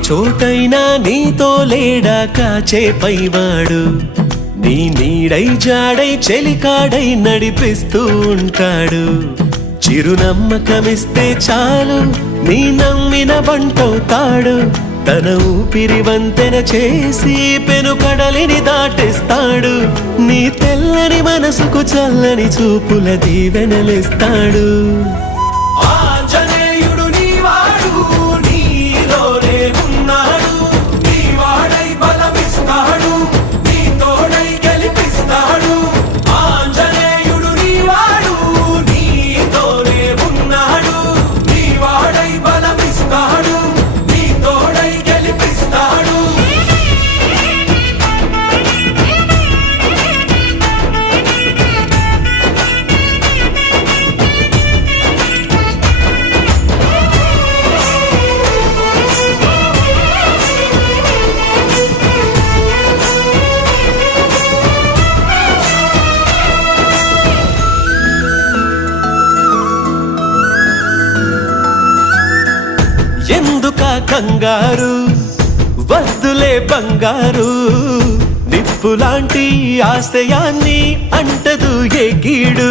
చోటైనా నీతో లేడా కాచే పైవాడు నీ నీడై జాడై చెలికాడై నడిపిస్తూ ఉంటాడు చిరునమ్మకమిస్తే చాలు నీ నమ్మిన బంటవుతాడు తన ఊపిరి వంతెన చేసి పెనుకడలిని దాటిస్తాడు నీ తెల్లని మనసుకు చల్లని చూపుల దీవెనలిస్తాడు ఆంజనేయుడు నీవాడు నీలోనే ఉన్నాడు నీవాడై బలమిస్తాడు నీ తోడై గెలిపిస్తాడు ఆంజనేయుడు నీవాడు నీతోనే ఉన్నాడు నీవాడై బలమిస్తాడు నీ తోడై గెలిపిస్తాడు ఎందుకా కంగారు వద్దులే బంగారు నిప్పులాంటి ఆశయాన్ని అంటదు ఏ కీడు